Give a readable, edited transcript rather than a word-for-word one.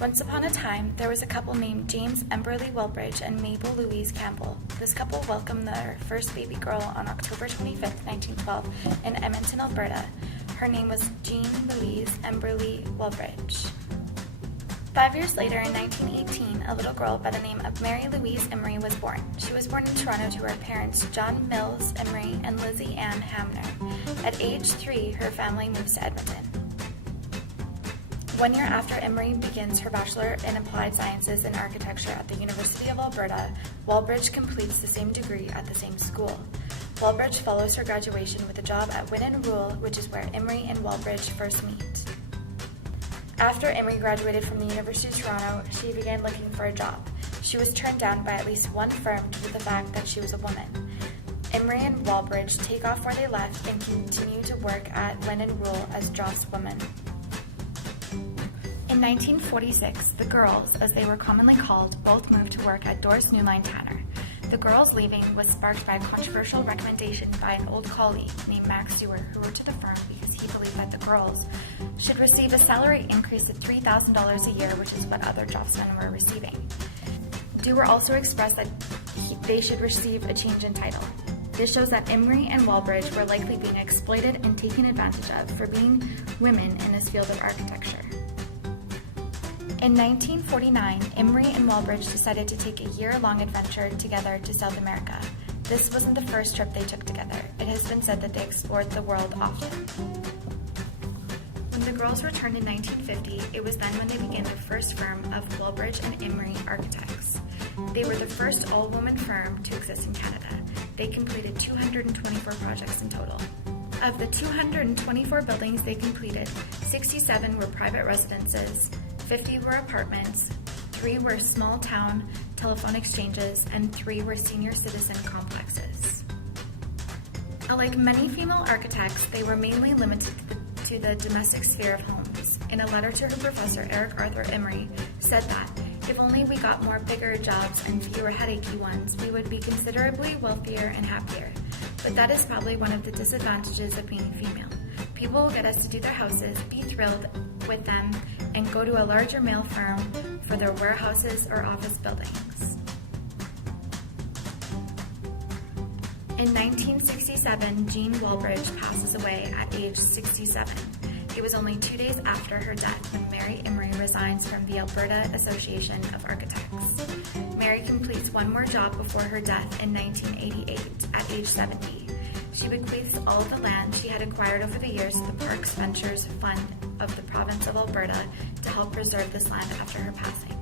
Once upon a time, there was a couple named James Emberley Wallbridge and Mabel Louise Campbell. This couple welcomed their first baby girl on October 25, 1912, in Edmonton, Alberta. Her name was Jean Louise Emberley Wallbridge. 5 years later, in 1918, a little girl by the name of Mary Louise Imrie was born. She was born in Toronto to her parents John Mills Imrie and Lizzie Ann Hamner. At age 3, her family moves to Edmonton. 1 year after Imrie begins her Bachelor in Applied Sciences in Architecture at the University of Alberta, Wallbridge completes the same degree at the same school. Wallbridge follows her graduation with a job at Wynne & Rule, which is where Imrie and Wallbridge first meet. After Imrie graduated from the University of Toronto, she began looking for a job. She was turned down by at least one firm due to the fact that she was a woman. Imrie and Wallbridge take off where they left and continue to work at Wynne & Rule as draftswomen. In 1946, the girls, as they were commonly called, both moved to work at Doris Newline Tanner. The girls' leaving was sparked by a controversial recommendation by an old colleague named Max Dewar, who worked at the firm because he believed that the girls should receive a salary increase of $3,000 a year, which is what other draftsmen were receiving. Dewar also expressed that they should receive a change in title. This shows that Imrie and Wallbridge were likely being exploited and taken advantage of for being women in this field of architecture. In 1949, Imrie and Wallbridge decided to take a year-long adventure together to South America. This wasn't the first trip they took together. It has been said that they explored the world often. When the girls returned in 1950, it was then when they began their first firm of Wallbridge and Imrie Architects. They were the first all-woman firm to exist in Canada. They completed 224 projects in total. Of the 224 buildings they completed, 67 were private residences, 50 were apartments, 3 were small town telephone exchanges, and 3 were senior citizen complexes. Like many female architects, they were mainly limited to the domestic sphere of homes. In a letter to her professor, Eric Arthur Imrie said that, "If only we got more bigger jobs and fewer headachy ones, we would be considerably wealthier and happier. But that is probably one of the disadvantages of being female. People will get us to do their houses, be thrilled with them, and go to a larger male firm for their warehouses or office buildings." In 1967, Jean Wallbridge passes away at age 67. It was only 2 days after her death when Mary Imrie resigns from the Alberta Association of Architects. Mary completes one more job before her death in 1988 at age 70. She bequeaths all of the land she had acquired over the years to the Parks Ventures Fund of the province of Alberta to help preserve this land after her passing.